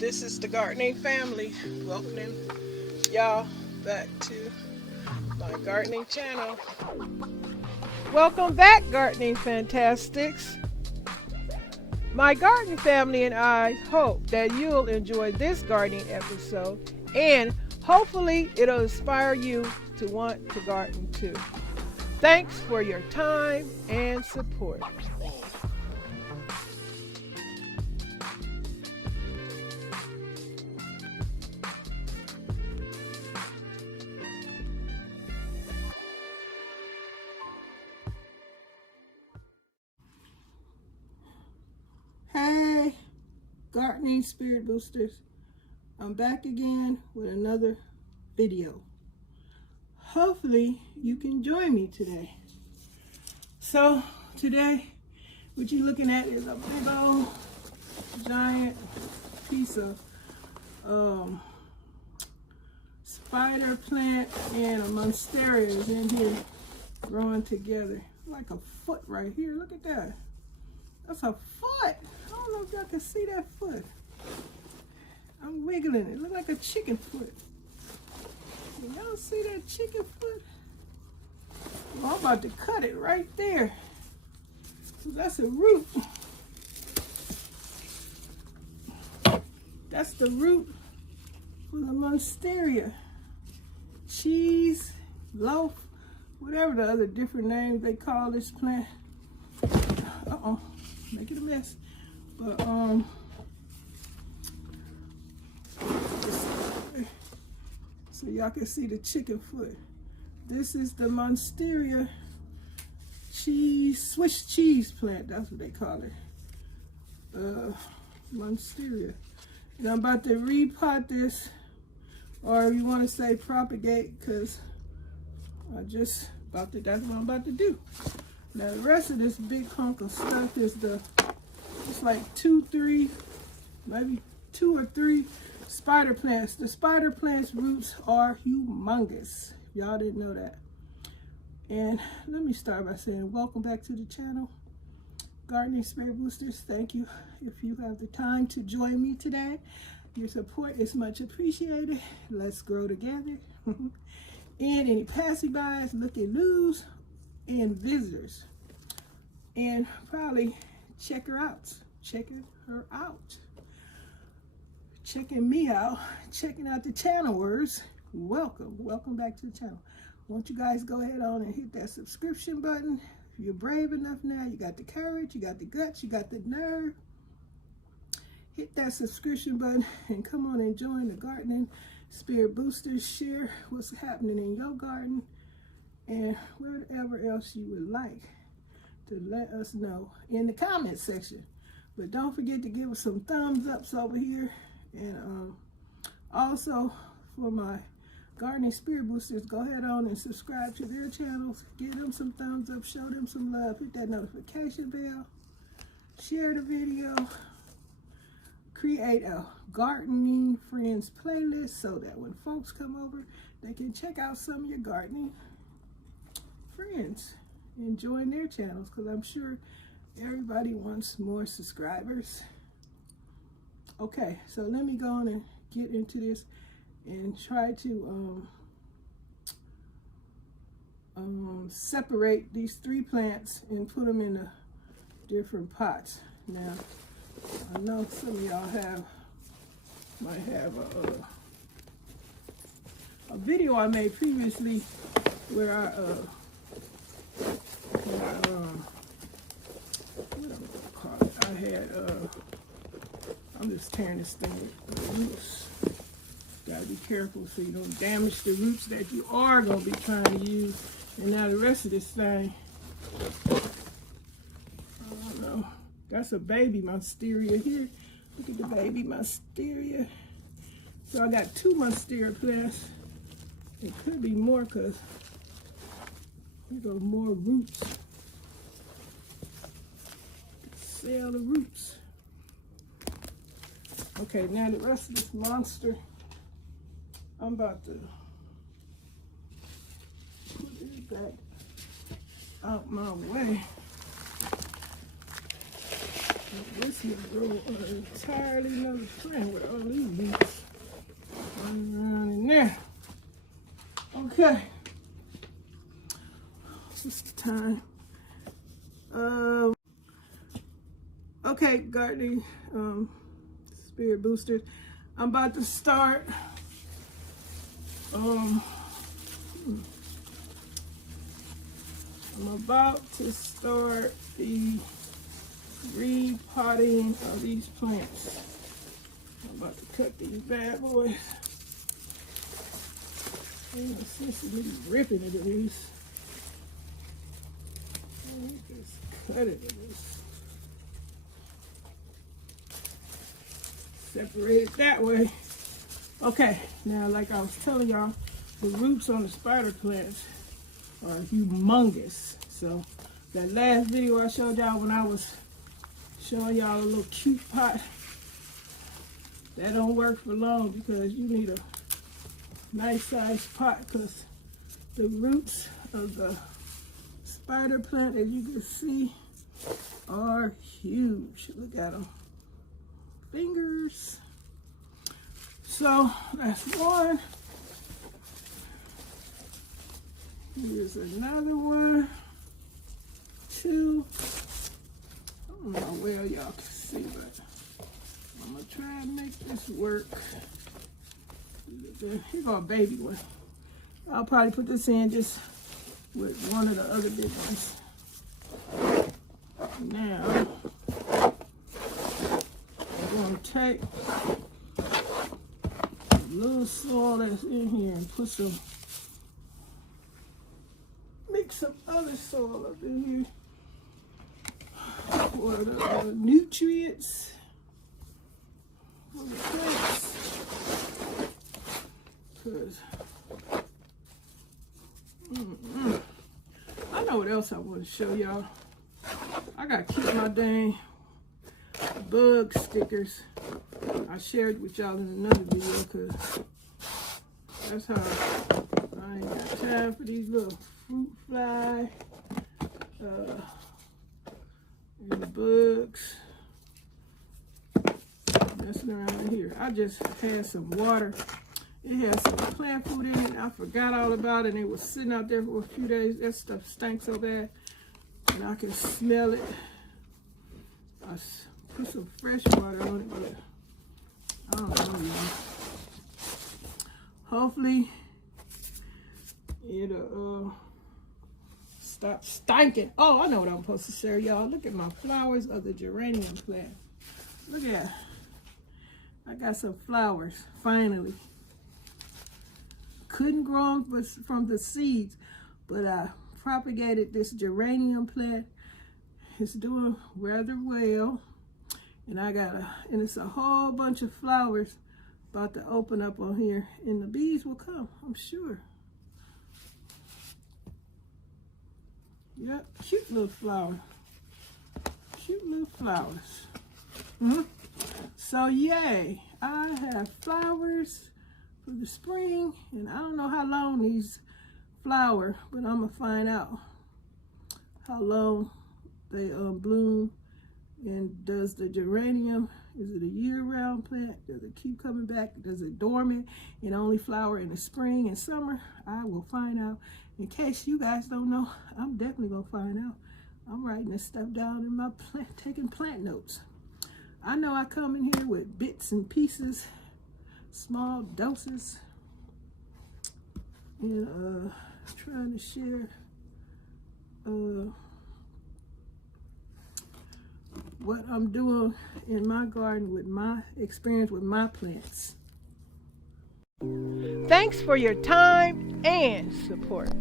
This is the gardening family. Welcoming y'all back to my gardening channel. Welcome back, gardening fantastics. My garden family and I hope that you'll enjoy this gardening episode, and hopefully it'll inspire you to want to garden too. Thanks for your time and support. Hey, gardening spirit boosters. I'm back again with another video. Hopefully you can join me today. So today what you're looking at is a big old giant piece of spider plant, and a Monstera is in here growing together. Like a foot right here. Look at that. That's a foot. I don't know if y'all can see that foot. I'm wiggling it. Look like a chicken foot. Y'all see that chicken foot? Well, I'm about to cut it right there. So that's a root. That's the root for the Monstera. Cheese, loaf, whatever the other different names they call this plant. Uh-oh, make it a mess. But, so y'all can see the chicken foot. This is the Monstera cheese, Swiss cheese plant. That's what they call it. Monstera. And I'm about to repot this, or you want to say propagate, because that's what I'm about to do. Now the rest of this big hunk of stuff is it's like 2, 3, maybe 2 or 3 spider plants. The spider plants' roots are humongous. Y'all didn't know that. And let me start by saying welcome back to the channel, Gardening Spirit Boosters. Thank you if you have the time to join me today. Your support is much appreciated. Let's grow together. And any passerbys, look-at-loos, and visitors. And probably checking her out. Checking me out, checking out the channelers. Welcome back to the channel. Won't you guys go ahead on and hit that subscription button? If you're brave enough now, you got the courage, you got the guts, you got the nerve, hit that subscription button and come on and join the Gardening Spirit Boosters. Share what's happening in your garden and wherever else you would like to let us know in the comment section. But don't forget to give us some thumbs ups over here. And also for my Gardening Spirit Boosters, go ahead on and subscribe to their channels. Give them some thumbs up, show them some love, hit that notification bell, share the video, create a gardening friends playlist so that when folks come over, they can check out some of your gardening friends and join their channels, because I'm sure everybody wants more subscribers. Okay, so let me go on and get into this and try to separate these 3 plants and put them in the different pots. Now, I know some of y'all might have a video I made previously where I'm just tearing this thing with the roots. Gotta be careful so you don't damage the roots that you are gonna be trying to use. And now the rest of this thing, I don't know. That's a baby Monstera here. Look at the baby Monstera. So I got 2 Monstera plants. It could be more because there go more roots. Sell the roots. Okay, now the rest of this monster, I'm about to put this back out my way. This to grow an entirely another plant with all these beets running around in there. Okay. What's the time? Okay, gardening spirit boosters. I'm about to start. I'm about to start the repotting of these plants. I'm about to cut these bad boys. Ain't no sense in me ripping it at least. Just cut it at least. Separate it that way. Okay, now like I was telling y'all, the roots on the spider plants are humongous. So that last video I showed y'all when I was showing y'all a little cute pot, that don't work for long because you need a nice sized pot because the roots of the spider plant, as you can see, are huge. Look at them. Fingers. So that's one. Here's another one. Two. I don't know how well y'all can see, but I'm gonna try and make this work. Here go a baby one. I'll probably put this in just with one of the other big ones. Now, I'm going to take a little soil that's in here and put some, mix some other soil up in here for the nutrients for the plants. Because I know what else I want to show y'all. I got to keep my dang bug stickers. I shared with y'all in another video because that's how I ain't got time for these little fruit fly and bugs messing around here. I just had some water. It had some plant food in it. I forgot all about it. And it was sitting out there for a few days. That stuff stank so bad. And I can smell it. I put some fresh water on it, but I don't know, y'all. Hopefully, it'll stop stinking. Oh, I know what I'm supposed to share, y'all. Look at my flowers of the geranium plant. Look at that. I got some flowers, finally. Couldn't grow them from the seeds, but I propagated this geranium plant. It's doing rather well, and and it's a whole bunch of flowers about to open up on here, and the bees will come, I'm sure. Yep, cute little flower. Cute little flowers. So yay, I have flowers for the spring, and I don't know how long these flower, but I'm gonna find out how long they bloom. And does the geranium, is it a year-round plant? Does it keep coming back? Does it dormant and only flower in the spring and summer? I will find out. In case you guys don't know, I'm definitely gonna find out. I'm writing this stuff down in my plant, taking plant notes. I know I come in here with bits and pieces, small doses, and trying to share what I'm doing in my garden with my experience with my plants. Thanks for your time and support.